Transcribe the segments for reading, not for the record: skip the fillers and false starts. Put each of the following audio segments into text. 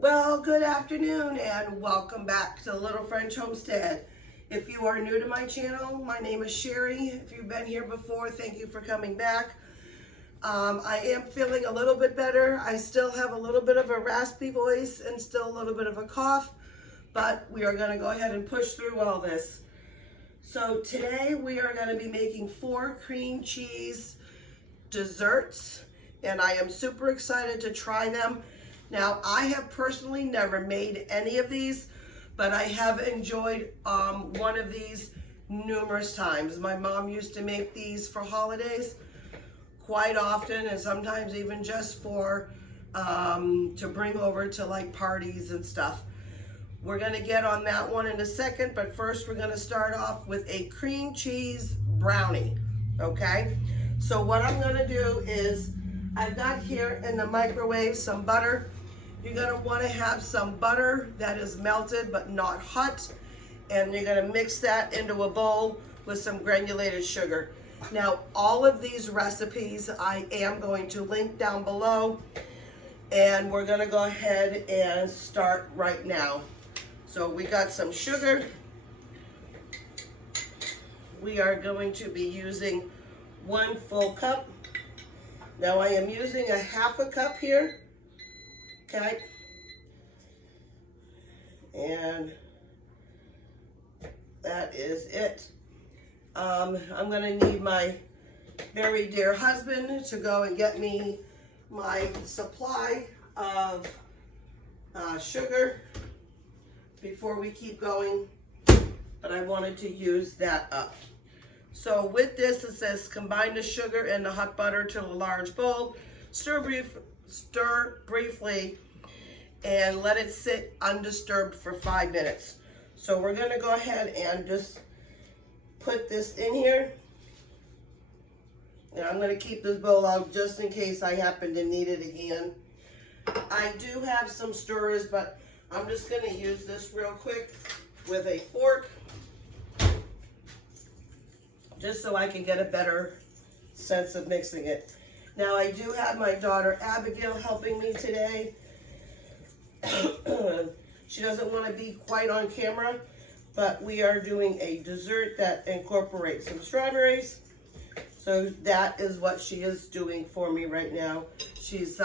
Well, good afternoon and welcome back to Little French Homestead. If you are new to my channel, my name is Sherry. If you've been here before, thank you for coming back. I am feeling a little bit better. I still have a little bit of a raspy voice and still a little bit of a cough, but we are going to go ahead and push through all this. So today we are going to be making 4 cream cheese desserts, and I am super excited to try them. Now, I have personally never made any of these, but I have enjoyed one of these numerous times. My mom used to make these for holidays quite often, and sometimes even just for to bring over to like parties and stuff. We're gonna get on that one in a second, but first we're gonna start off with a cream cheese brownie, okay? So what I'm gonna do is, I've got here in the microwave some butter. You're gonna wanna have some butter that is melted but not hot, and you're gonna mix that into a bowl with some granulated sugar. Now, all of these recipes I am going to link down below, and we're gonna go ahead and start right now. So we got some sugar. We are going to be using 1 full cup. Now I am using a half a cup here, okay? And that is it. I'm gonna need my very dear husband to go and get me my supply of sugar before we keep going, but I wanted to use that up. So with this, it says combine the sugar and the hot butter to a large bowl, stir briefly, and let it sit undisturbed for 5 minutes. So we're gonna go ahead and just put this in here. And I'm gonna keep this bowl out just in case I happen to need it again. I do have some stirrers, but I'm just gonna use this real quick with a fork, just so I can get a better sense of mixing it. Now I do have my daughter Abigail helping me today. She doesn't want to be quite on camera, but we are doing a dessert that incorporates some strawberries. So that is what she is doing for me right now. She's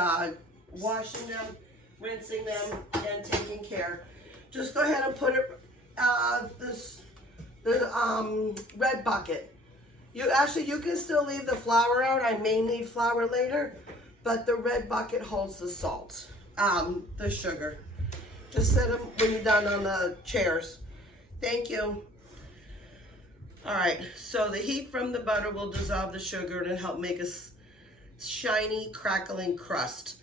washing them, rinsing them, and taking care. Just go ahead and put it the red bucket. You can still leave the flour out. I may need flour later, but the red bucket holds the salt, the sugar. Just set them when you're done on the chairs. Thank you. All right, so the heat from the butter will dissolve the sugar and help make a shiny, crackling crust.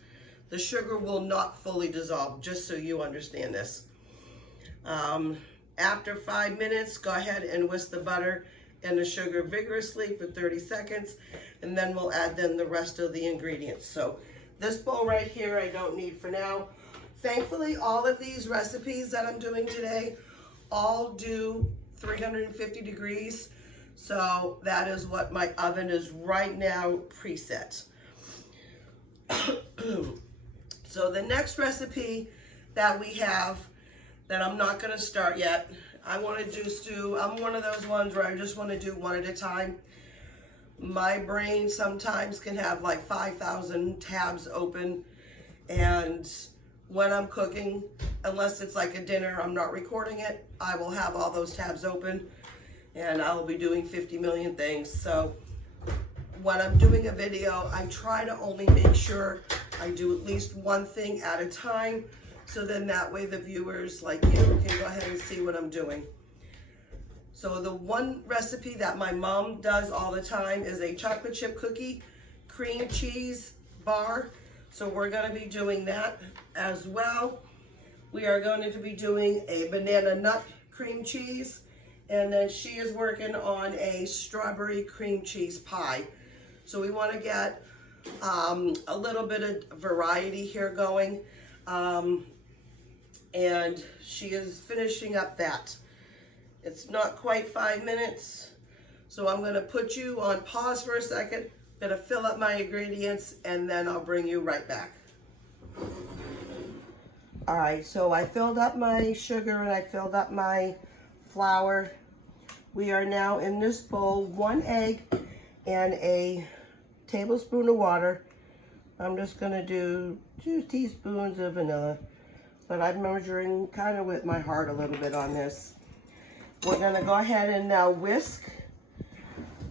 The sugar will not fully dissolve, just so you understand this. After 5 minutes, go ahead and whisk the butter and the sugar vigorously for 30 seconds, and then we'll add the rest of the ingredients. So this bowl right here I don't need for now. Thankfully, all of these recipes that I'm doing today all do 350 degrees. So that is what my oven is right now preset. So the next recipe that we have that I'm not gonna start yet, I wanna just do, I'm one of those ones where I just wanna do one at a time. My brain sometimes can have like 5,000 tabs open, and when I'm cooking, unless it's like a dinner, I'm not recording it, I will have all those tabs open and I will be doing 50 million things. So when I'm doing a video, I try to only make sure I do at least one thing at a time, so then that way the viewers like you can go ahead and see what I'm doing. So the one recipe that my mom does all the time is a chocolate chip cookie cream cheese bar. So we're gonna be doing that as well. We are going to be doing a banana nut cream cheese, and then she is working on a strawberry cream cheese pie. So we want to get a little bit of variety here going, and she is finishing up that. It's not quite 5 minutes, so I'm going to put you on pause for a second. I'm going to fill up my ingredients, and then I'll bring you right back. All right, so I filled up my sugar and I filled up my flour. We are now in this bowl, 1 egg and a tablespoon of water. I'm just gonna do 2 teaspoons of vanilla, but I'm measuring kind of with my heart a little bit on this. We're gonna go ahead and now whisk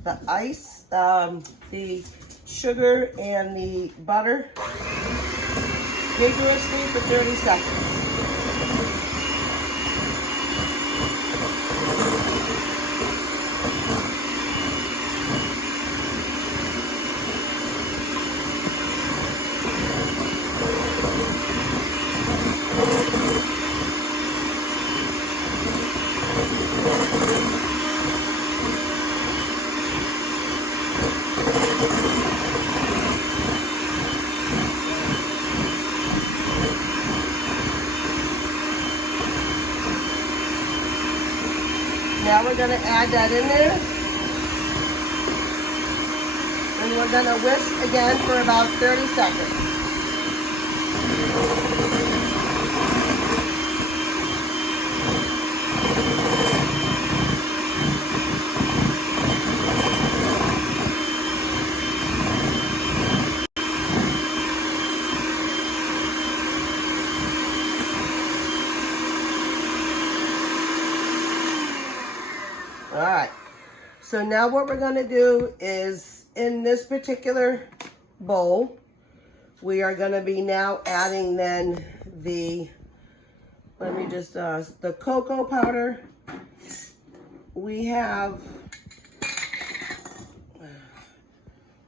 the ice, the sugar and the butter vigorously for 30 seconds. Now we're gonna add that in there. And we're gonna whisk again for about 30 seconds. All right, so now what we're gonna do is, in this particular bowl, we are gonna be now adding then the, the cocoa powder. We have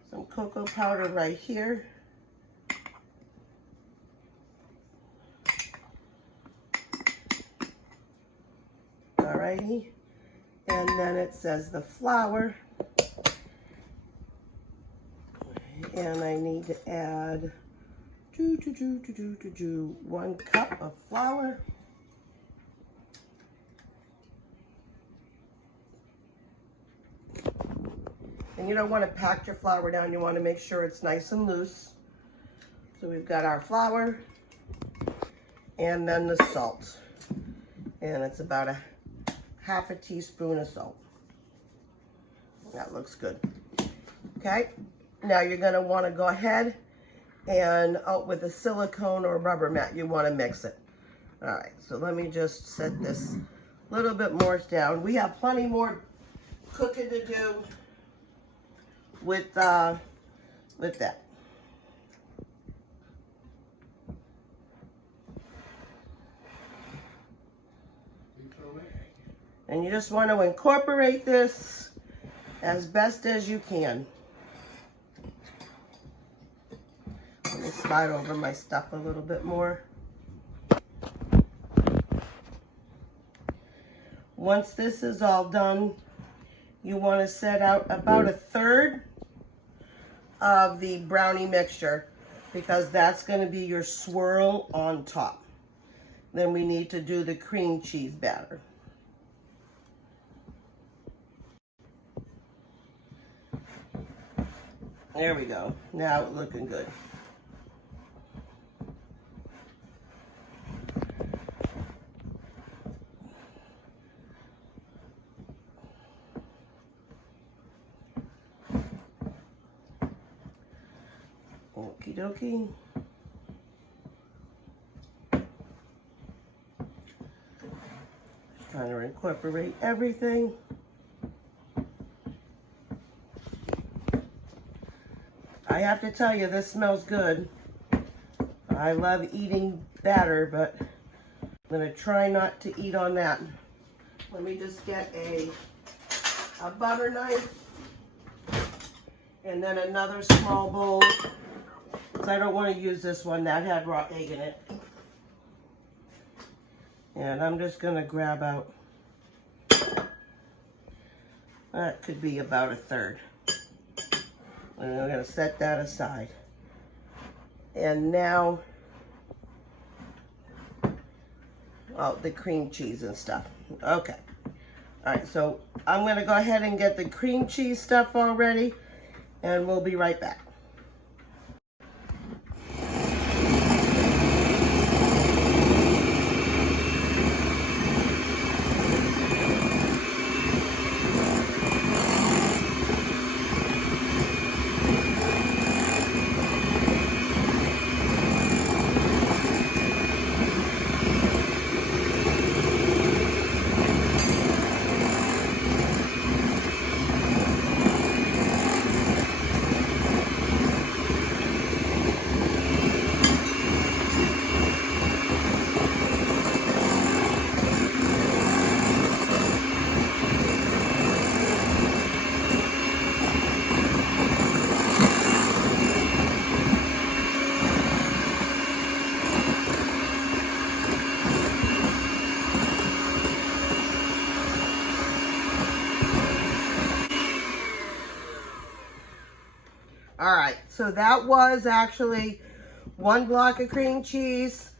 some cocoa powder right here. Alrighty. And then it says the flour, and I need to add 1 cup of flour. And you don't want to pack your flour down, you want to make sure it's nice and loose. So we've got our flour and then the salt, and it's about a half a teaspoon of salt. That looks good. Okay, now you're gonna wanna go ahead and with a silicone or rubber mat, you wanna mix it. All right, so let me just set this a little bit more down. We have plenty more cooking to do with that. And you just want to incorporate this as best as you can. Let me slide over my stuff a little bit more. Once this is all done, you want to set out about 1/3 of the brownie mixture, because that's going to be your swirl on top. Then we need to do the cream cheese batter. There we go. Now it's looking good. Okie dokie. Just trying to incorporate everything. I have to tell you, this smells good. I love eating batter, but I'm gonna try not to eat on that. Let me just get a butter knife and then another small bowl, because I don't want to use this one that had raw egg in it. And I'm just gonna grab out, that could be about 1/3. And I'm gonna set that aside. And now, the cream cheese and stuff. Okay. All right, so I'm gonna go ahead and get the cream cheese stuff all ready, and we'll be right back. All right, so that was actually 1 block of cream cheese,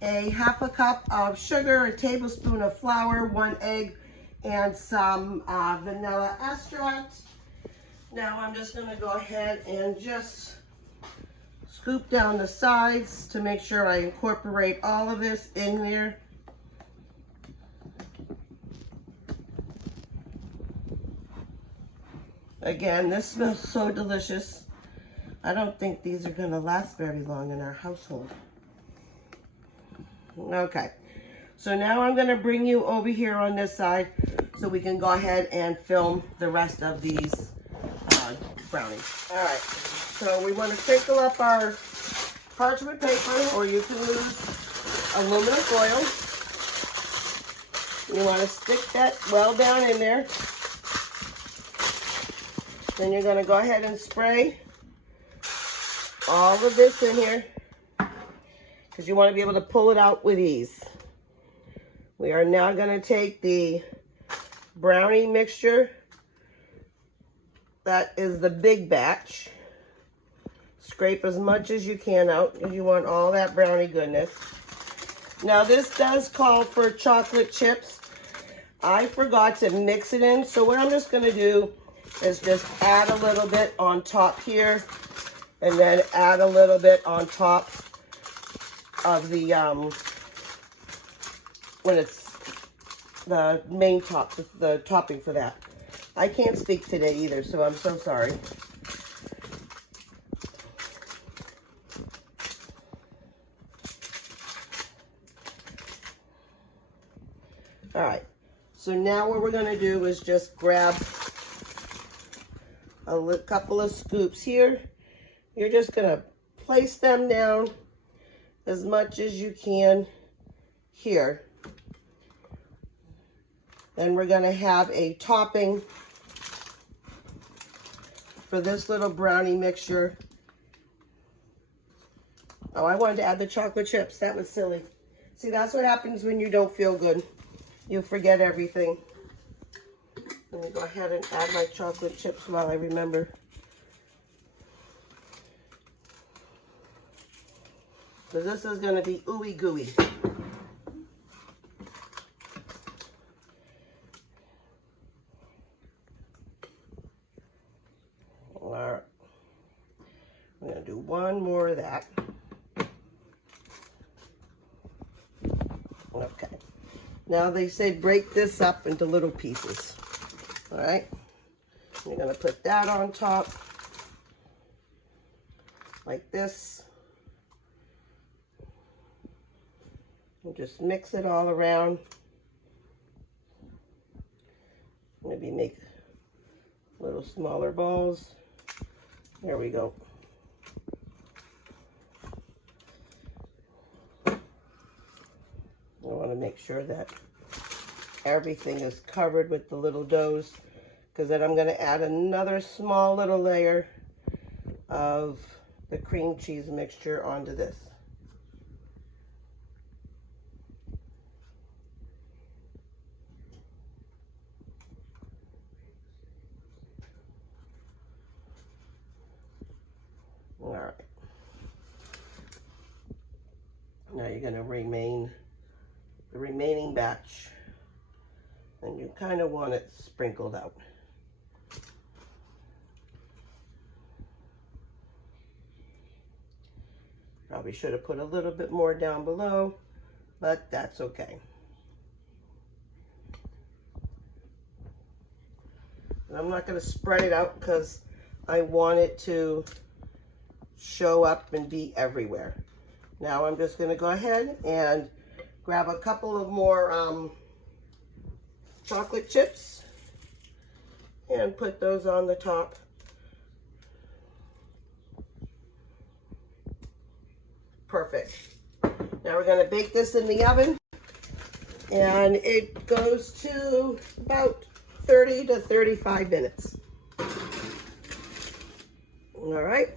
a 1/2 cup of sugar, a tablespoon of flour, 1 egg, and some vanilla extract. Now I'm just gonna go ahead and just scoop down the sides to make sure I incorporate all of this in there. Again, this smells so delicious. I don't think these are gonna last very long in our household. Okay, so now I'm gonna bring you over here on this side so we can go ahead and film the rest of these brownies. All right, so we wanna crinkle up our parchment paper, or you can use aluminum foil. You wanna stick that well down in there. Then you're gonna go ahead and spray all of this in here because you want to be able to pull it out with ease. We are now going to take the brownie mixture. That is the big batch. Scrape as much as you can out because you want all that brownie goodness. Now this does call for chocolate chips. I forgot to mix it in, so what I'm just going to do is just add a little bit on top here, and then add a little bit on top of the, when it's the main top, the topping for that. I can't speak today either, so I'm so sorry. All right, so now what we're gonna do is just grab a couple of scoops here. You're just gonna place them down as much as you can here. Then we're gonna have a topping for this little brownie mixture. Oh, I wanted to add the chocolate chips. That was silly. See, that's what happens when you don't feel good. You forget everything. Let me go ahead and add my chocolate chips while I remember. So this is going to be ooey gooey. All right. I'm going to do one more of that. Okay. Now they say break this up into little pieces. All right. You're going to put that on top like this. And just mix it all around. Maybe make little smaller balls. There we go. I want to make sure that everything is covered with the little doughs, because then I'm going to add another small little layer of the cream cheese mixture onto this. All right. Now you're going to the remaining batch, and you kind of want it sprinkled out. Probably should have put a little bit more down below, but that's okay. And I'm not going to spread it out because I want it to show up and be everywhere. Now I'm just going to go ahead and grab a couple of more chocolate chips and put those on the top. Perfect. Now we're going to bake this in the oven, and it goes to about 30 to 35 minutes. All right.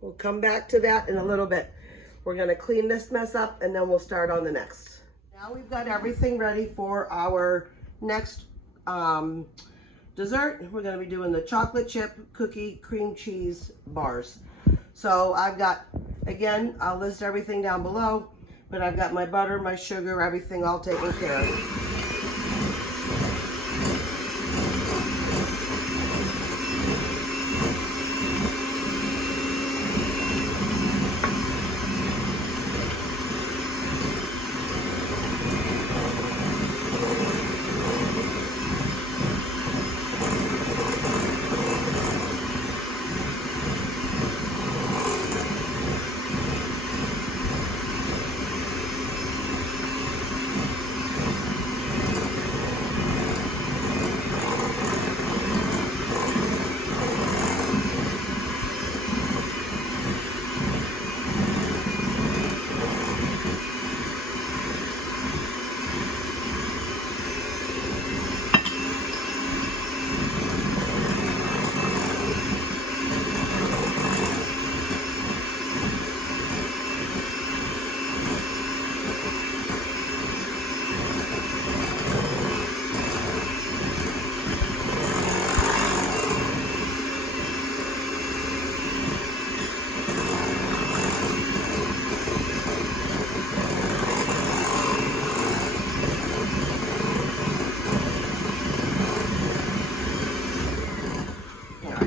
We'll come back to that in a little bit. We're going to clean this mess up, and then we'll start on the next. Now we've got everything ready for our next dessert, we're going to be doing the chocolate chip cookie cream cheese bars. So I've got, again, I'll list everything down below, but I've got my butter, my sugar, everything all taken care of.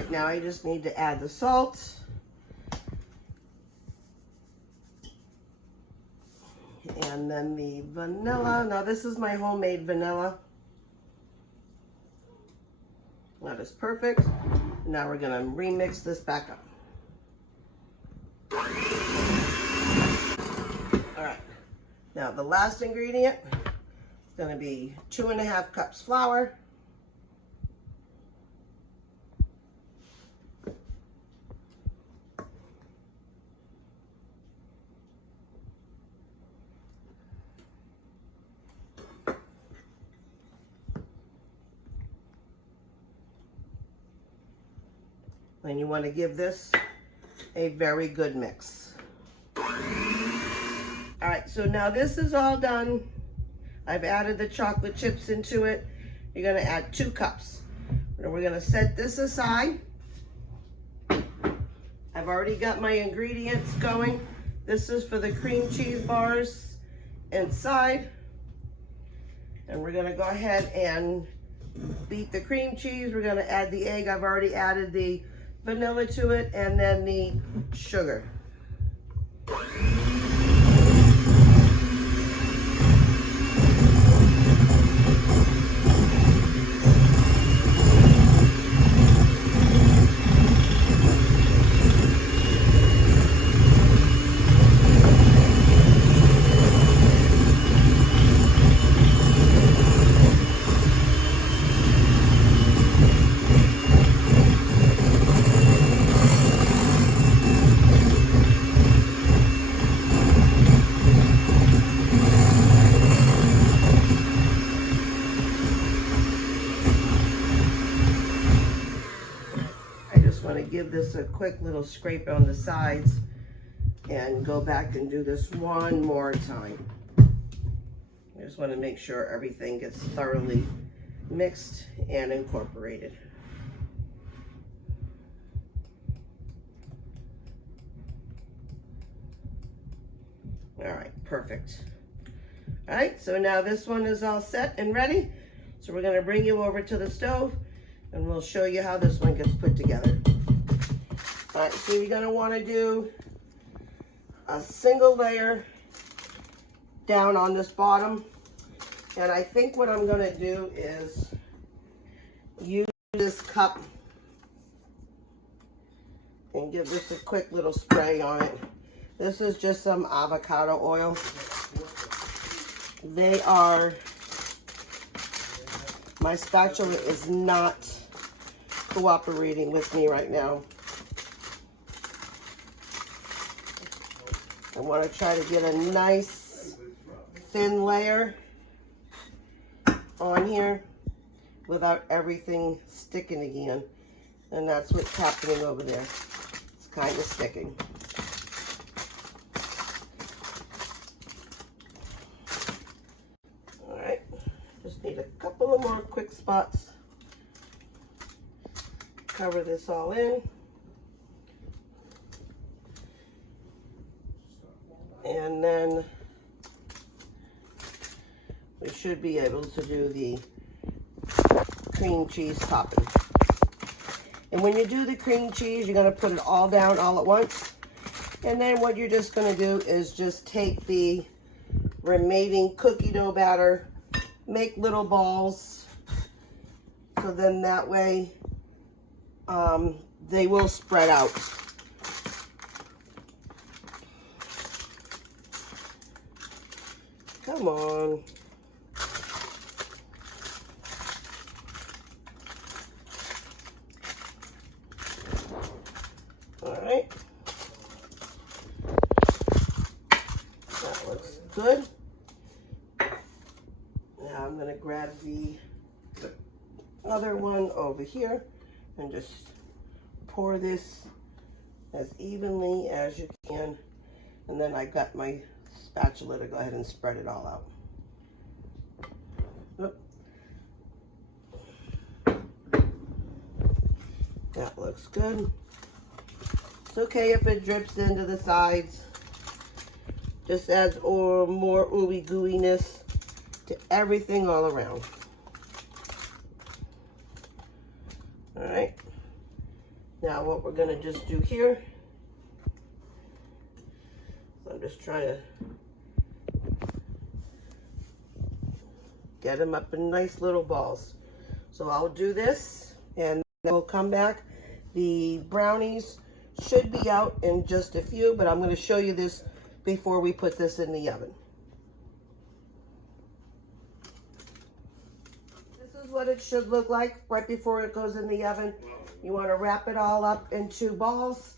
Now I just need to add the salt. And then the vanilla. Now this is my homemade vanilla. That is perfect. Now we're gonna remix this back up. All right, now the last ingredient is gonna be 2.5 cups flour. And you want to give this a very good mix. All right, so now this is all done. I've added the chocolate chips into it. You're going to add 2 cups. And we're going to set this aside. I've already got my ingredients going. This is for the cream cheese bars inside. And we're going to go ahead and beat the cream cheese. We're going to add the egg. I've already added the vanilla to it, and then the sugar. Give this a quick little scrape on the sides and go back and do this one more time. I just want to make sure everything gets thoroughly mixed and incorporated. All right, perfect. All right, so now this one is all set and ready. So we're going to bring you over to the stove and we'll show you how this one gets put together. All right, so you're going to want to do a single layer down on this bottom. And I think what I'm going to do is use this cup and give this a quick little spray on it. This is just some avocado oil. My spatula is not cooperating with me right now. I want to try to get a nice thin layer on here without everything sticking again. And that's what's happening over there. It's kind of sticking. All right, just need a couple of more quick spots. cover this all in. And then we should be able to do the cream cheese topping. And when you do the cream cheese, you're gonna put it all down all at once. And then what you're just gonna do is just take the remaining cookie dough batter, make little balls, so then that way they will spread out. Come on. All right. That looks good. Now I'm going to grab the other one over here and just pour this as evenly as you can. And then I got my spatula to go ahead and spread it all out. Oop. That looks good. It's okay if it drips into the sides. Just adds more ooey gooiness to everything all around. All right. Now what we're gonna just do here, so I'm just trying to get them up in nice little balls. So I'll do this and then we'll come back. The brownies should be out in just a few, but I'm going to show you this before we put this in the oven. This is what it should look like right before it goes in the oven. You want to wrap it all up into balls.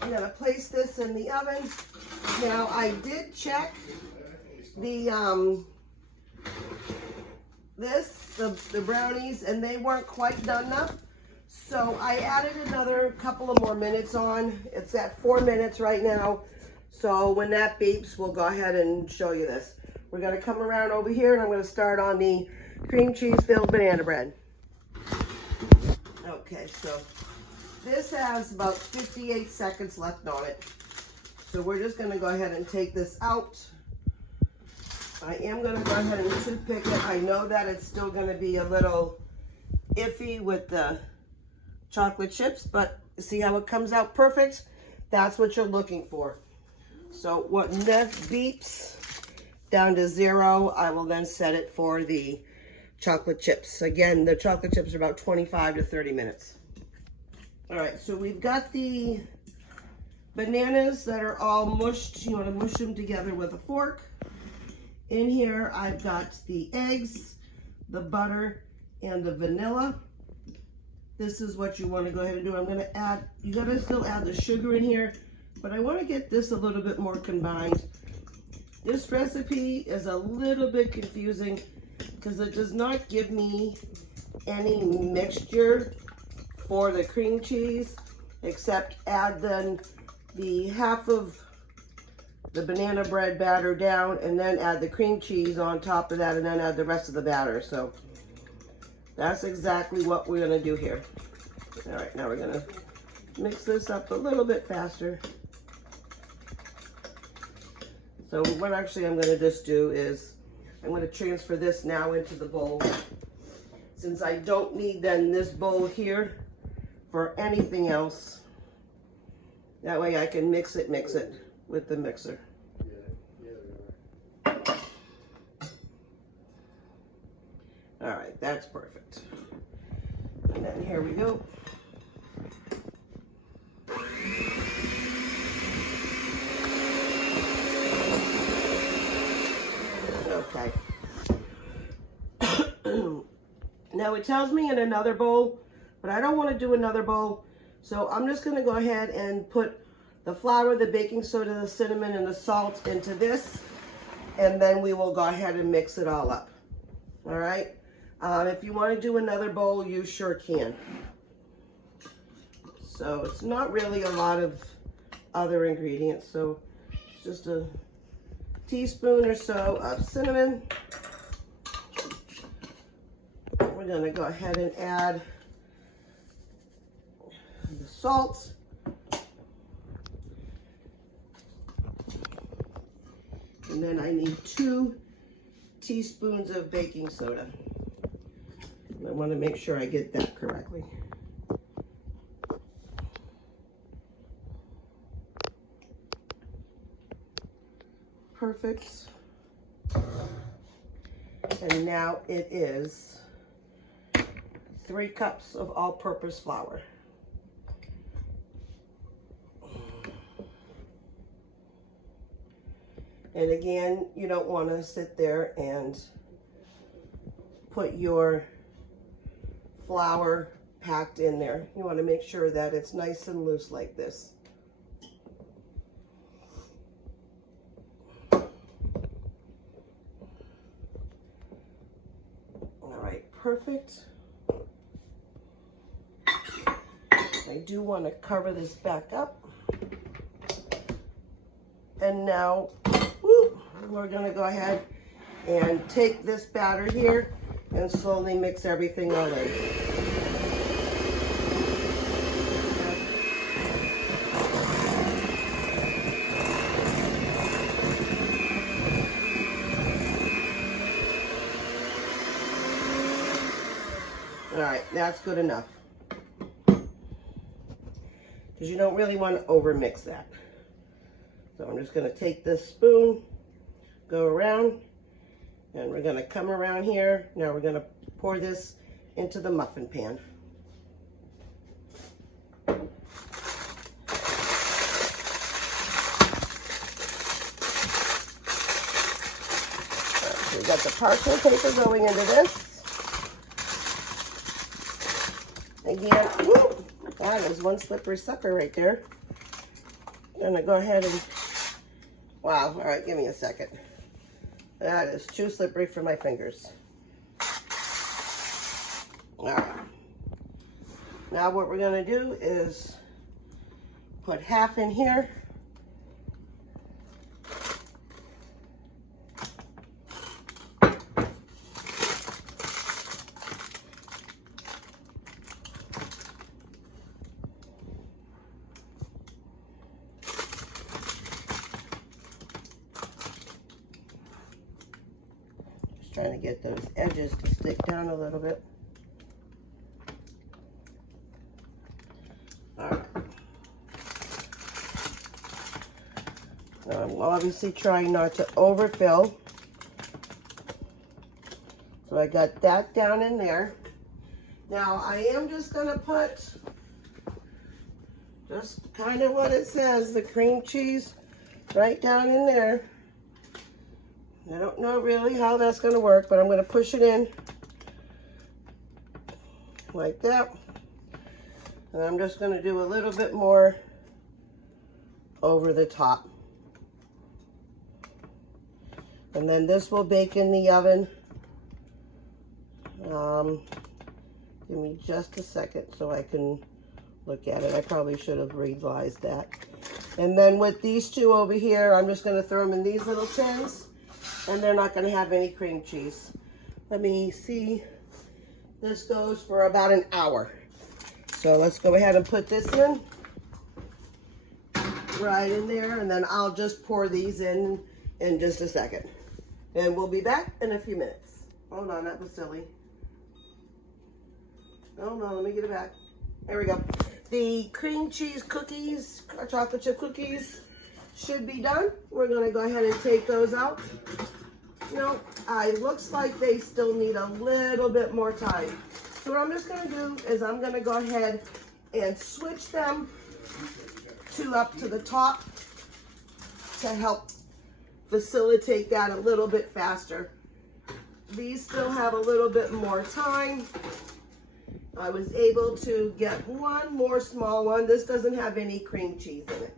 I'm going to place this in the oven. Now I did check the the brownies, and they weren't quite done enough. So I added another couple of more minutes on. It's at 4 minutes right now. So when that beeps, we'll go ahead and show you this. We're gonna come around over here and I'm gonna start on the cream cheese filled banana bread. Okay, so this has about 58 seconds left on it. So we're just gonna go ahead and take this out. I am gonna go ahead and toothpick it. I know that it's still gonna be a little iffy with the chocolate chips, but see how it comes out perfect? That's what you're looking for. So when this beeps down to 0, I will then set it for the chocolate chips. Again, the chocolate chips are about 25 to 30 minutes. All right, so we've got the bananas that are all mushed. You want to mush them together with a fork. In here, I've got the eggs, the butter, and the vanilla. This is what you want to go ahead and do. I'm going to add, you got to still add the sugar in here, but I want to get this a little bit more combined. This recipe is a little bit confusing because it does not give me any mixture for the cream cheese, except add then the half of the banana bread batter down and then add the cream cheese on top of that and then add the rest of the batter. So that's exactly what we're gonna do here. All right, now we're gonna mix this up a little bit faster. So what actually I'm gonna just do is I'm gonna transfer this now into the bowl. Since I don't need then this bowl here for anything else, that way I can mix it with the mixer. All right, that's perfect. And then here we go. Okay. Now it tells me in another bowl, but I don't want to do another bowl. So I'm just going to go ahead and put the flour, the baking soda, the cinnamon, and the salt into this. And then we will go ahead and mix it all up. All right. If you want to do another bowl, you sure can. So it's not really a lot of other ingredients. So it's just a teaspoon or so of cinnamon. We're going to go ahead and add salt. And then I need 2 teaspoons of baking soda. I want to make sure I get that correctly. Perfect. And now it is 3 cups of all-purpose flour. And again, you don't want to sit there and put your flour packed in there. You want to make sure that it's nice and loose like this. All right, perfect. I do want to cover this back up. And now, we're going to go ahead and take this batter here and slowly mix everything all in. All right, that's good enough. Because you don't really want to overmix that. So I'm just going to take this spoon, go around, and we're going to come around here. Now we're going to pour this into the muffin pan. So we got the parchment paper going into this. Again, whoop, that is one slippery sucker right there. I'm gonna go ahead and, wow, all right, give me a second. That is too slippery for my fingers. All right. Now what we're gonna do is put half in here. Trying to get those edges to stick down a little bit. All right. Now I'm obviously trying not to overfill. So I got that down in there. Now I am just gonna put just kind of what it says, the cream cheese right down in there. I don't know really how that's going to work, but I'm going to push it in like that. And I'm just going to do a little bit more over the top. And then this will bake in the oven. Give me just a second so I can look at it. I probably should have realized that. And then with these 2 over here, I'm just going to throw them in these little tins. And they're not going to have any cream cheese. Let me see. This goes for about an hour. So let's go ahead and put this in. Right in there. And then I'll just pour these in just a second. And we'll be back in a few minutes. Hold on, that was silly. Oh no, let me get it back. There we go. The cream cheese cookies, chocolate chip cookies, should be done. We're going to go ahead and take those out. You know, it looks like they still need a little bit more time. So what I'm just going to do is I'm going to go ahead and switch them to up to the top to help facilitate that a little bit faster. These still have a little bit more time. I was able to get one more small one. This doesn't have any cream cheese in it.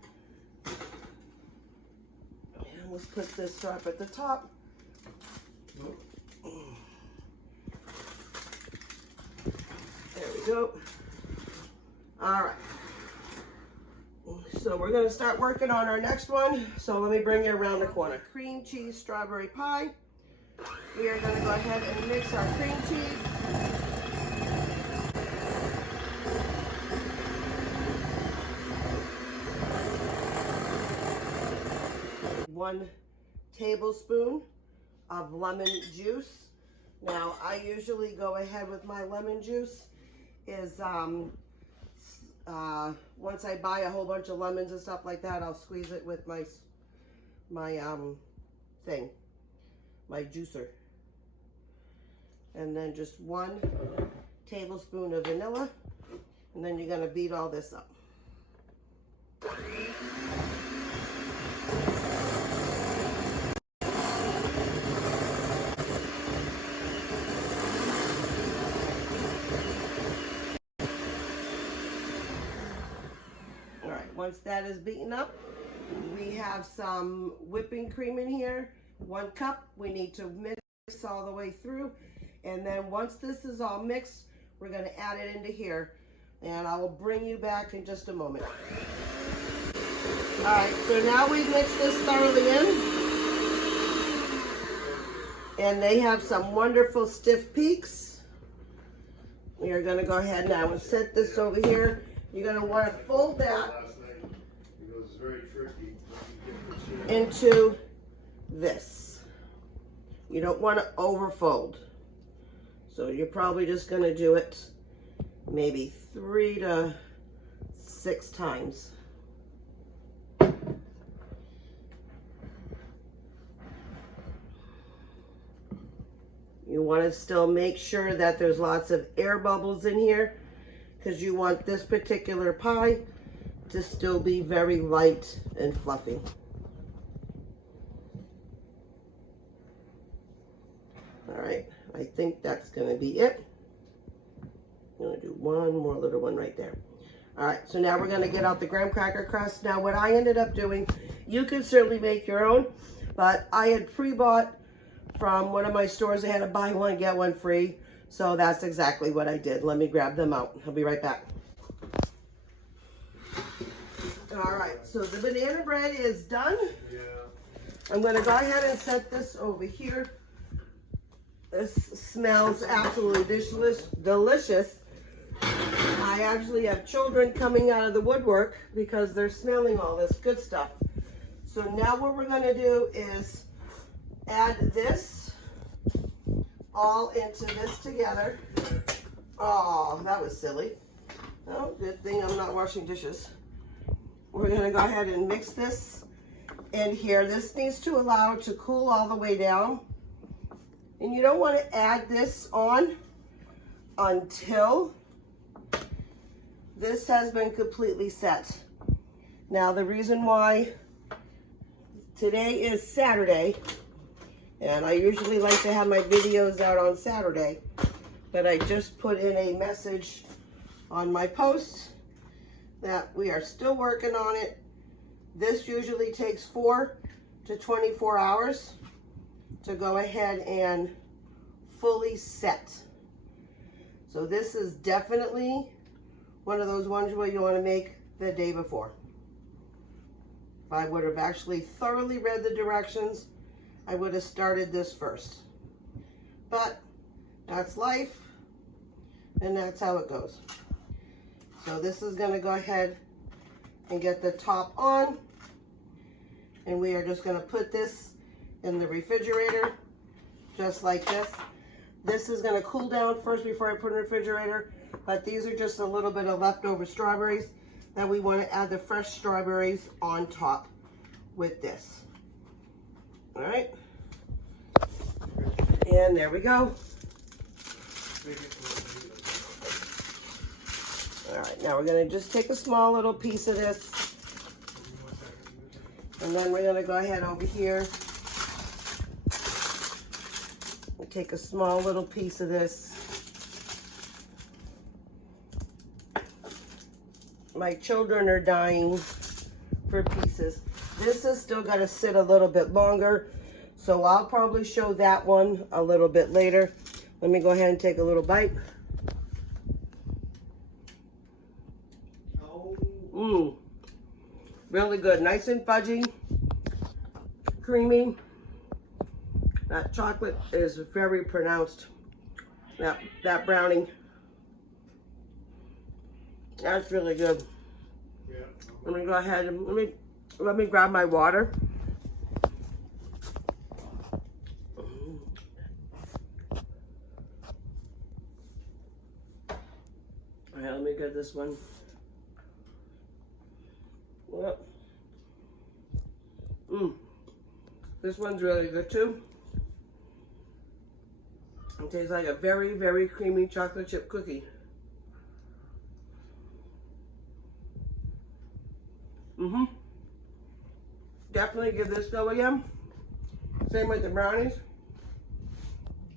And let's put this up at the top. There we go. All right. So we're going to start working on our next one. So let me bring you around the corner. Cream cheese strawberry pie. We are going to go ahead and mix our cream cheese. 1 tablespoon of lemon juice. Now, I usually go ahead with my lemon juice is, once I buy a whole bunch of lemons and stuff like that, I'll squeeze it with my juicer. And then just 1 tablespoon of vanilla, and then you're gonna beat all this up. All right, once that is beaten up, we have some whipping cream in here, 1 cup. We need to mix all the way through. And then once this is all mixed, we're gonna add it into here. And I will bring you back in just a moment. All right, so now we've mixed this thoroughly in. And they have some wonderful stiff peaks. We are gonna go ahead now and set this over here. You're gonna wanna fold that into this. You don't wanna overfold. So you're probably just gonna do it maybe 3 to 6 times. You want to still make sure that there's lots of air bubbles in here because you want this particular pie to still be very light and fluffy. All right, I think that's going to be it. I'm going to do 1 more little one right there. All right, so now we're going to get out the graham cracker crust. Now what I ended up doing, you could certainly make your own, but I had pre-bought from one of my stores. They had a buy one, get one free. So that's exactly what I did. Let me grab them out. I'll be right back. All right, so the banana bread is done. Yeah. I'm going to go ahead and set this over here. This smells absolutely delicious. I actually have children coming out of the woodwork because they're smelling all this good stuff. So now what we're going to do is add this all into this together. Oh, that was silly. Oh, good thing I'm not washing dishes. We're going to go ahead and mix this in here. This needs to allow it to cool all the way down. And you don't want to add this on until this has been completely set. Now, the reason why today is Saturday, and I usually like to have my videos out on Saturday, but I just put in a message on my post that we are still working on it. This usually takes 4 to 24 hours to go ahead and fully set. So this is definitely one of those ones where you want to make the day before. If I would have actually thoroughly read the directions, I would have started this first. But that's life, and that's how it goes. So this is going to go ahead and get the top on, and we are just going to put this in the refrigerator just like this. This is going to cool down first before I put in the refrigerator, but these are just a little bit of leftover strawberries that we want to add the fresh strawberries on top with this. All right, and there we go. All right, now we're going to just take a small little piece of this, and then we're going to go ahead over here and take a small little piece of this. My children are dying for pieces. This is still going to sit a little bit longer, so I'll probably show that one a little bit later. Let me go ahead and take a little bite. Mmm, really good, nice and fudgy, creamy. That chocolate is very pronounced. That browning, that's really good. Yeah. Let me go ahead and let me grab my water. Okay, let me get this one. Well, this one's really good too. It tastes like a very, very creamy chocolate chip cookie. Definitely give this go again. Same with the brownies.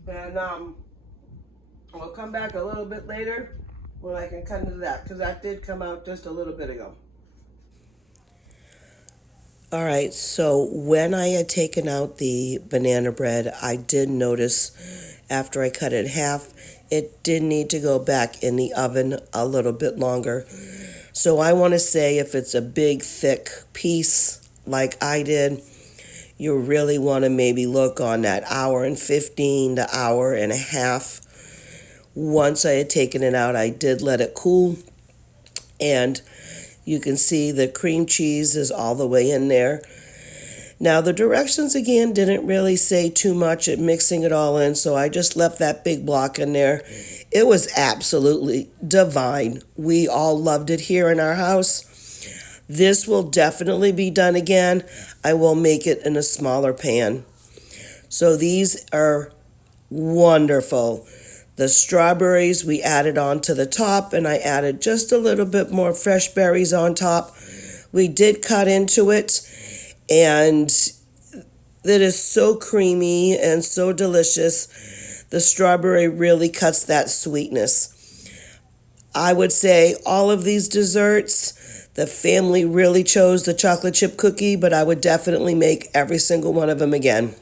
And we'll come back a little bit later when I can cut into that, because that did come out just a little bit ago. All right, so when I had taken out the banana bread, I did notice after I cut it in half, it did need to go back in the oven a little bit longer. So I want to say if it's a big, thick piece like I did, you really want to maybe look on that hour and 15 to hour and a half. Once I had taken it out, I did let it cool, and you can see the cream cheese is all the way in there. Now the directions again didn't really say too much at mixing it all in, so I just left that big block in there. It was absolutely divine. We all loved it here in our house. This will definitely be done again. I will make it in a smaller pan. So these are wonderful. The strawberries we added on to the top, and I added just a little bit more fresh berries on top. We did cut into it, and it is so creamy and so delicious. The strawberry really cuts that sweetness. I would say all of these desserts, the family really chose the chocolate chip cookie, but I would definitely make every single one of them again.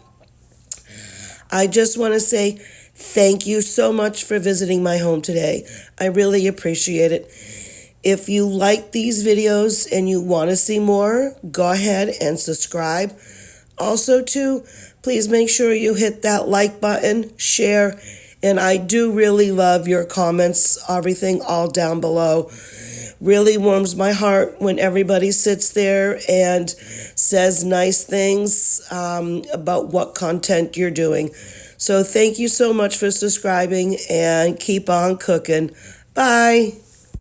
I just want to say thank you so much for visiting my home today. I really appreciate it. If you like these videos and you want to see more, go ahead and subscribe. Also, too, please make sure you hit that like button, share, and I do really love your comments, everything all down below. Really warms my heart when everybody sits there and says nice things about what content you're doing. So thank you so much for subscribing, and keep on cooking. Bye.